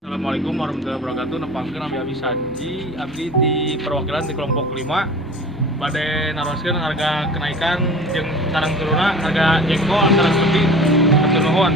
Assalamualaikum warahmatullahi wabarakatuh. Nepangkeun Abi Sanji, abdi di perwakilan di kelompok 5. Bade naroskeun harga kenaikan jeung sareng turuna harga jengkol sareng peti. Hatur nuhun.